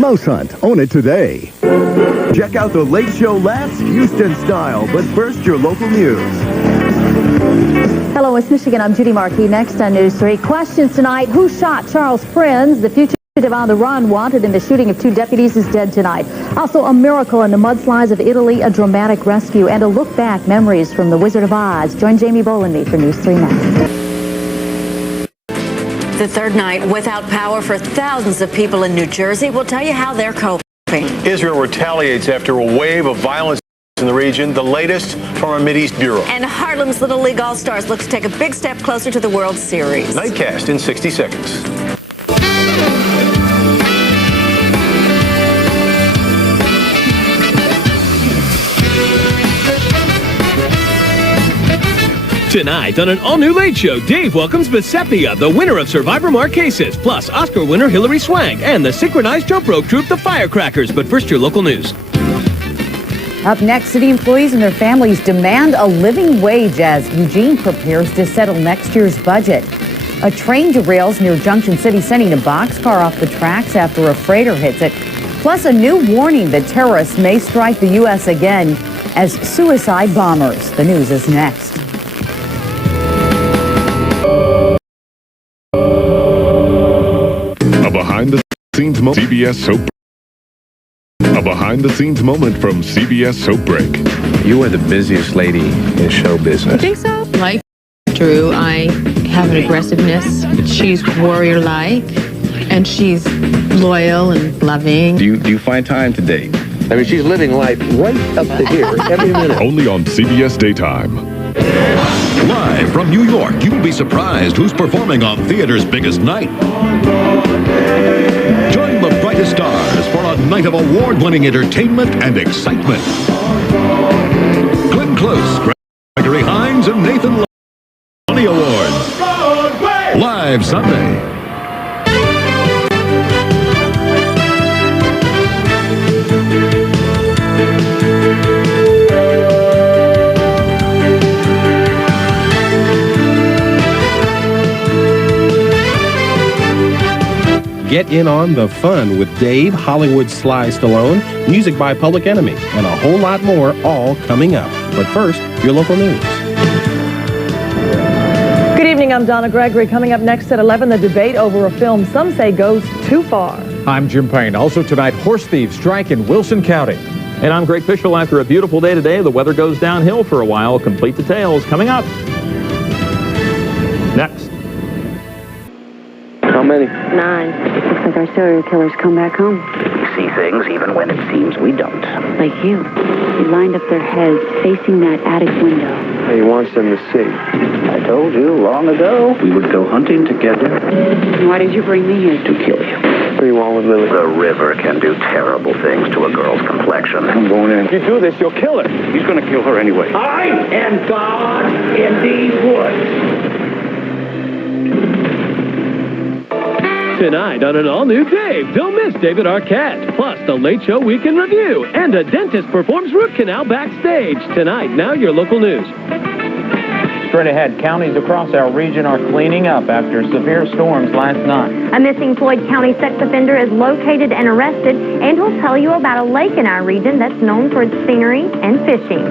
Mouse Hunt. Own it today. Check out the Late Show laughs Houston style, but first your local news. Hello, West Michigan. I'm Judy Markey. Next on News 3. Questions tonight. Who shot Charles Prinz? The fugitive on the run wanted in the shooting of 2 deputies is dead tonight. Also, a miracle in the mudslides of Italy, a dramatic rescue, and a look back, memories from The Wizard of Oz. Join Jamie Bowl and me for News 3 next. The third night without power for thousands of people in New Jersey. We'll tell you how they're coping. Israel retaliates after a wave of violence in the region, the latest from our Mideast Bureau. And Harlem's Little League All-Stars look to take a big step closer to the World Series. Nightcast in 60 seconds. Tonight on an all-new Late Show, Dave welcomes Besepia, the winner of Survivor Marquesas, plus Oscar winner Hilary Swank, and the synchronized jump rope troupe, the Firecrackers. But first, your local news. Up next, city employees and their families demand a living wage as Eugene prepares to settle next year's budget. A train derails near Junction City, sending a boxcar off the tracks after a freighter hits it. Plus, a new warning that terrorists may strike the U.S. again as suicide bombers. The news is next. A behind-the-scenes moment, CBS Soap. A behind-the-scenes moment from CBS Soap Break. You are the busiest lady in show business. I think so. Like Drew, I have an aggressiveness. She's warrior-like, and she's loyal and loving. Do you find time to date? I mean, she's living life right up to here, every minute. Only on CBS Daytime. Live from New York, you'll be surprised who's performing on theater's biggest night. Join the brightest stars for a night of award-winning entertainment and excitement. Glenn Close, Gregory Hines, and Nathan Tony Awards. Live Sunday. Get in on the fun with Dave, Hollywood Sly Stallone, music by Public Enemy, and a whole lot more, all coming up. But first, your local news. Good evening, I'm Donna Gregory. Coming up next at 11, the debate over a film some say goes too far. I'm Jim Payne. Also tonight, horse thieves strike in Wilson County. And I'm Greg Fishel. After a beautiful day today, the weather goes downhill for a while. Complete details coming up. Next. How many? 9. Looks like our serial killer's come back home. We see things even when it seems we don't. Like you. They lined up their heads facing that attic window. He wants them to see. I told you long ago we would go hunting together. Why did you bring me here? To kill you. What do you want with Lily? The river can do terrible things to a girl's complexion. I'm going in. If you do this, you'll kill her. He's going to kill her anyway. I am God in these woods. Tonight on an all-new Dave, don't miss David Arquette, plus the Late Show Weekend Review, and a dentist performs root canal backstage. Tonight, now your local news. Straight ahead, counties across our region are cleaning up after severe storms last night. A missing Floyd County sex offender is located and arrested, and we'll tell you about a lake in our region that's known for its scenery and fishing.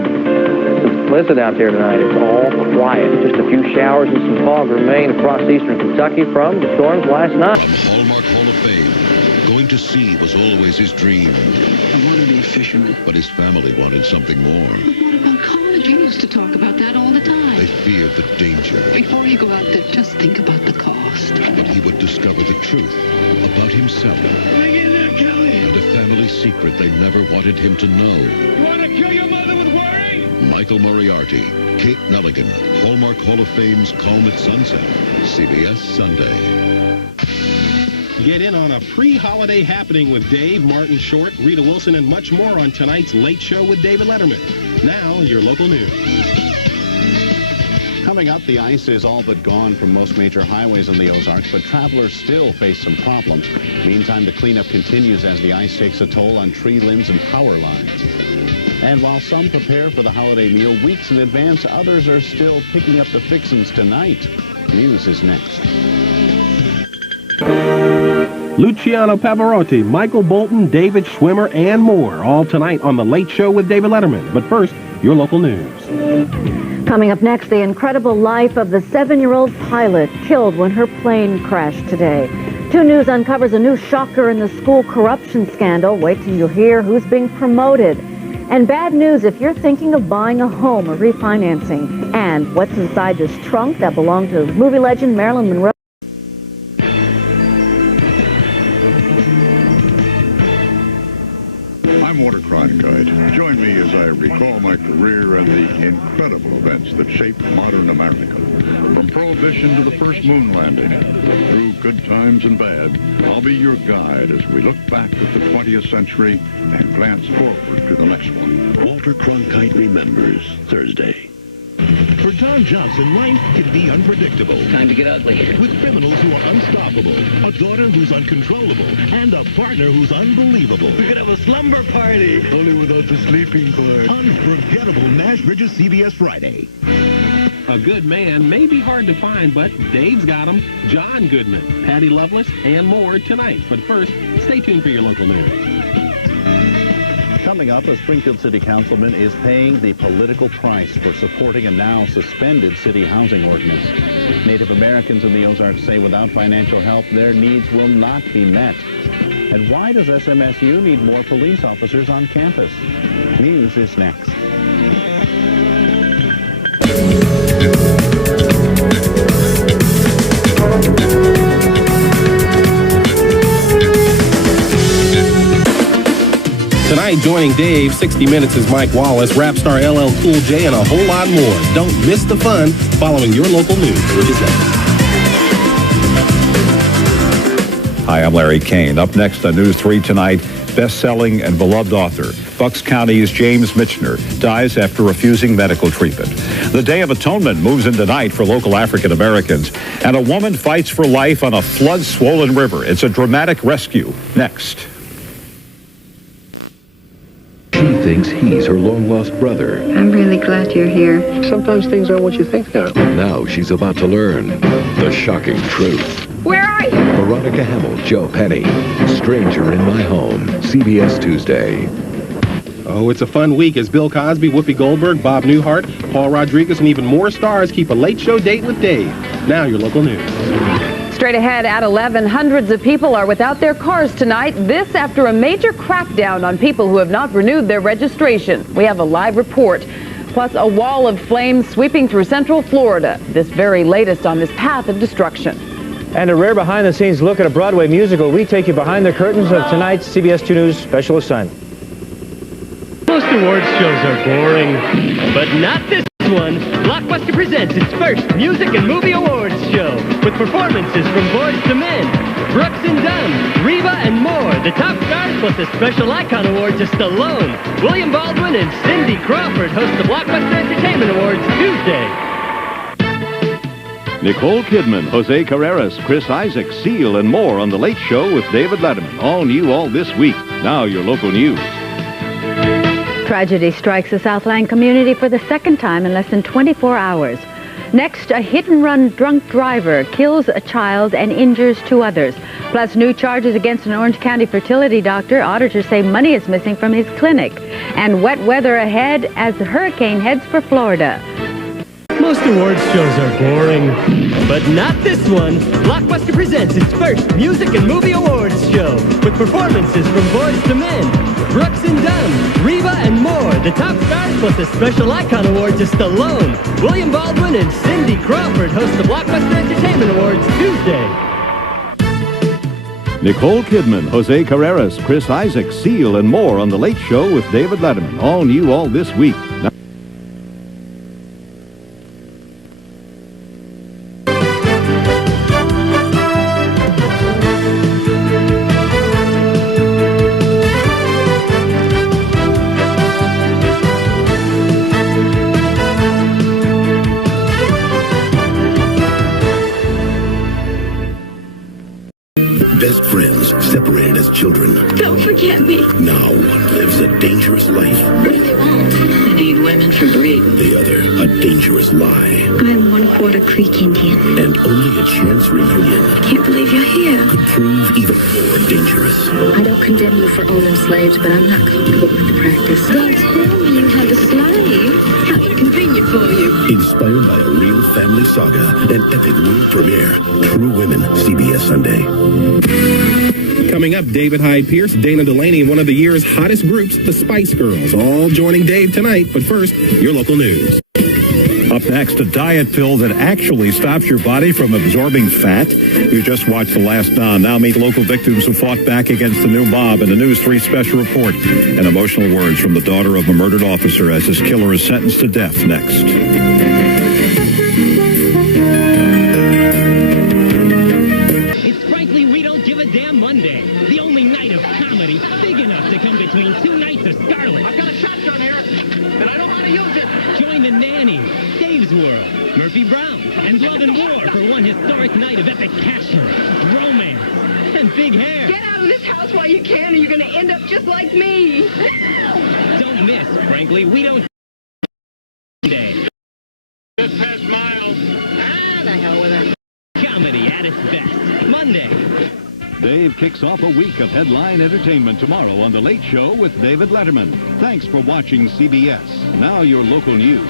It's pleasant out there tonight. It's all quiet. Just a few showers and some fog remain across eastern Kentucky from the storms last night. Hallmark Hall of Fame. Going to sea was always his dream. I wanted to be a fisherman. But his family wanted something more. But what about college? You used to talk about that all the time. They feared the danger. Before you go out there, just think about the cost. But he would discover the truth about himself. And a family secret they never wanted him to know. You want to kill your mother with worry? Michael Moriarty, Kate Nelligan, Hallmark Hall of Fame's Calm at Sunset, CBS Sunday. Get in on a pre-holiday happening with Dave, Martin Short, Rita Wilson, and much more on tonight's Late Show with David Letterman. Now, your local news. Coming up, the ice is all but gone from most major highways in the Ozarks, but travelers still face some problems. Meantime, the cleanup continues as the ice takes a toll on tree limbs and power lines. And while some prepare for the holiday meal weeks in advance, others are still picking up the fixins tonight. News is next. Luciano Pavarotti, Michael Bolton, David Schwimmer, and more, all tonight on The Late Show with David Letterman. But first, your local news. Coming up next, the incredible life of the 7-year-old pilot killed when her plane crashed today. 2 News uncovers a new shocker in the school corruption scandal. Wait till you hear who's being promoted. And bad news if you're thinking of buying a home or refinancing. And what's inside this trunk that belonged to movie legend Marilyn Monroe. I'm Water Crime Guide. Join me as I recall my career and the incredible events that shaped modern America. From Prohibition to the first moon landing, through good times and bad, I'll be your guide as we look back at the 20th century and glance forward to the next one. Walter Cronkite Remembers, Thursday. For Don Johnson, life can be unpredictable. Time to get ugly. With criminals who are unstoppable, a daughter who's uncontrollable, and a partner who's unbelievable. We could have a slumber party. Only without the sleeping part. Unforgettable Nash Bridges CBS Friday. A good man may be hard to find, but Dave's got him. John Goodman, Patty Loveless, and more tonight. But first, stay tuned for your local news. Coming up, a Springfield City Councilman is paying the political price for supporting a now suspended city housing ordinance. Native Americans in the Ozarks say without financial help, their needs will not be met. And why does SMSU need more police officers on campus? News is next. Tonight, joining Dave, 60 Minutes is Mike Wallace, rap star LL Cool J, and a whole lot more. Don't miss the fun following your local news, which is next. Hi, I'm Larry Kane. Up next on News 3 tonight, best-selling and beloved author Bucks County's James Michener dies after refusing medical treatment. The Day of Atonement moves in tonight for local African Americans, and a woman fights for life on a flood-swollen river. It's a dramatic rescue. Next. She thinks he's her long-lost brother. I'm really glad you're here. Sometimes things aren't what you think they are. Now she's about to learn the shocking truth. Where are you? Veronica Hamill, Joe Penny. Stranger in My Home. CBS Tuesday. Oh, it's a fun week as Bill Cosby, Whoopi Goldberg, Bob Newhart, Paul Rodriguez, and even more stars keep a late show date with Dave. Now your local news. Straight ahead at 11, hundreds of people are without their cars tonight. This after a major crackdown on people who have not renewed their registration. We have a live report, plus a wall of flames sweeping through central Florida. This very latest on this path of destruction. And a rare behind-the-scenes look at a Broadway musical. We take you behind the curtains of tonight's CBS 2 News special assignment. Most awards shows are boring, but not this one. Blockbuster presents its first music and movie awards show with performances from Boys to Men, Brooks and Dunn, Reba, and more. The top stars plus a special icon award to Stallone. William Baldwin and Cindy Crawford host the Blockbuster Entertainment Awards Tuesday. Nicole Kidman, Jose Carreras, Chris Isaac, Seal, and more on The Late Show with David Letterman. All new all this week. Now your local news. Tragedy strikes the Southland community for the second time in less than 24 hours. Next, a hit-and-run drunk driver kills a child and injures 2 others. Plus, new charges against an Orange County fertility doctor. Auditors say money is missing from his clinic. And wet weather ahead as the hurricane heads for Florida. Most awards shows are boring, but not this one. Blockbuster presents its first music and movie awards show with performances from Boys to Men, Brooks and Dunn, Reba, and more. The top stars plus a special icon award to Stallone. William Baldwin and Cindy Crawford host the Blockbuster Entertainment Awards Tuesday. Nicole Kidman, Jose Carreras, Chris Isaac, Seal, and more on The Late Show with David Letterman. All new all this week. Now Best friends, separated as children. Don't forget me. Now one lives a dangerous life. What do they want? They need women. not for Braden. The other, a dangerous lie. I'm One Quarter Creek Indian. And only a chance reunion Can't believe you're here. could prove even more dangerous. I don't condemn you for owning slaves, but I'm not comfortable with the practice. Don't tell me you had a slave. How inconvenient for you. Inspired by a real family saga, an epic world premiere. True Women, CBS Sunday. Coming up, David Hyde Pierce, Dana Delaney, and one of the year's hottest groups, the Spice Girls, all joining Dave tonight. But first, your local news. Up next, a diet pill that actually stops your body from absorbing fat. You just watched The Last Don. Now meet local victims who fought back against the new mob in the News 3 special report. And emotional words from the daughter of a murdered officer as his killer is sentenced to death next. It's Frankly We Don't Give a Damn Monday. The only night of comedy big enough to come between two nights of Scarlet. I've got a shotgun here, and I know how to use it. Join the nanny, Dave's World, Murphy Brown, and Love and War for one historic night of epic passion, romance, and big hair. Get out of this house while you can, or you're going to end up just like me. Don't miss Frankly We Don't Day. Just past Miles. Ah, the hell with it. Comedy at its best. Monday. Dave kicks off a week of headline entertainment tomorrow on The Late Show with David Letterman. Thanks for watching CBS. Now your local news.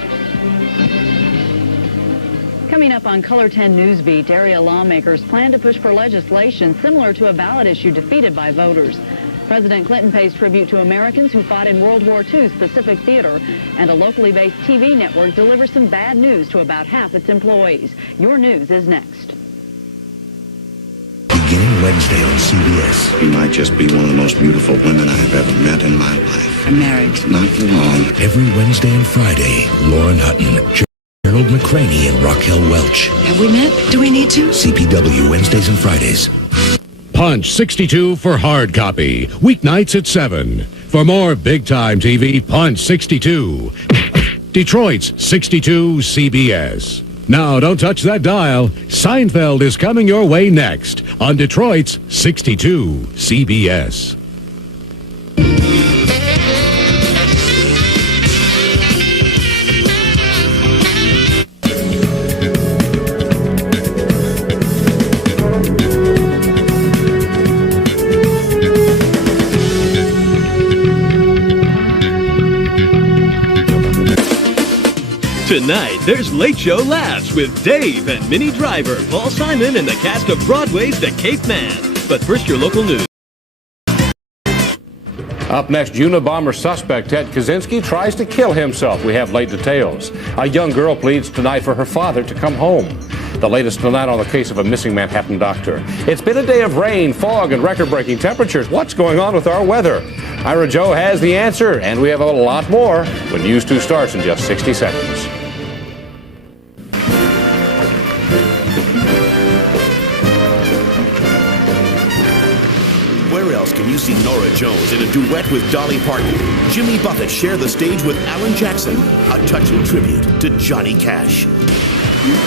Coming up on Color 10 Newsbeat, area lawmakers plan to push for legislation similar to a ballot issue defeated by voters. President Clinton pays tribute to Americans who fought in World War II's Pacific Theater, and a locally based TV network delivers some bad news to about half its employees. Your news is next. Beginning Wednesday on CBS. You might just be one of the most beautiful women I've ever met in my life. I'm married. Not for long. Every Wednesday and Friday, Lauren Hutton, Gerald McCraney, and Raquel Welch. Have we met? Do we need to? CPW, Wednesdays and Fridays. Punch 62 for hard copy. Weeknights at 7. For more big-time TV, Punch 62. Detroit's 62 CBS. Now, don't touch that dial. Seinfeld is coming your way next on Detroit's 62 CBS. Tonight, there's Late Show Laughs with Dave and Minnie Driver, Paul Simon, and the cast of Broadway's The Cape Man. But first, your local news. Up next, Unabomber suspect Ted Kaczynski tries to kill himself. We have late details. A young girl pleads tonight for her father to come home. The latest tonight on the case of a missing Manhattan doctor. It's been a day of rain, fog, and record-breaking temperatures. What's going on with our weather? Ira Joe has the answer, and we have a lot more when News 2 starts in just 60 seconds. Where else can you see Norah Jones in a duet with Dolly Parton? Jimmy Buffett shared the stage with Alan Jackson, a touching tribute to Johnny Cash.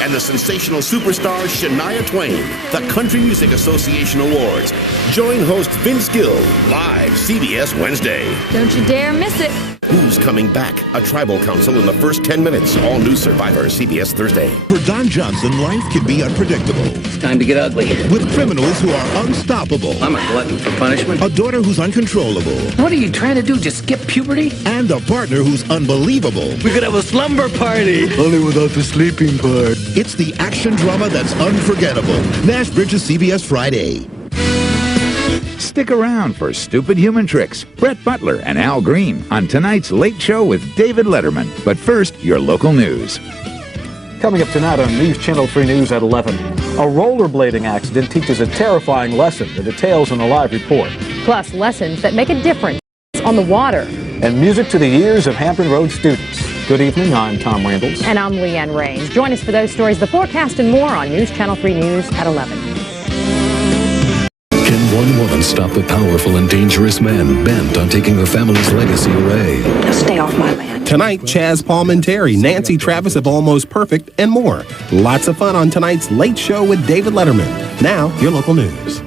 And the sensational superstar Shania Twain, the Country Music Association Awards. Join host Vince Gill, live CBS Wednesday. Don't you dare miss it. Who's coming back? A tribal council in the first 10 minutes. All new Survivor, CBS Thursday. For Don Johnson, life can be unpredictable. It's time to get ugly. With criminals who are unstoppable. I'm a glutton for punishment. A daughter who's uncontrollable. What are you trying to do, just skip puberty? And a partner who's unbelievable. We could have a slumber party. Only without the sleeping part. It's the action drama that's unforgettable. Nash Bridges, CBS Friday. Stick around for Stupid Human Tricks. Brett Butler and Al Green on tonight's Late Show with David Letterman. But first, your local news. Coming up tonight on News Channel 3 News at 11. A rollerblading accident teaches a terrifying lesson. The details in the live report. Plus, lessons that make a difference on the water. And music to the ears of Hampton Road students. Good evening, I'm Tom Randalls. And I'm Leanne Rains. Join us for those stories, the forecast, and more on News Channel 3 News at 11. Can one woman stop a powerful and dangerous man bent on taking her family's legacy away? Now stay off my land. Tonight, Chaz Palminteri, Nancy Travis of Almost Perfect, and more. Lots of fun on tonight's Late Show with David Letterman. Now, your local news.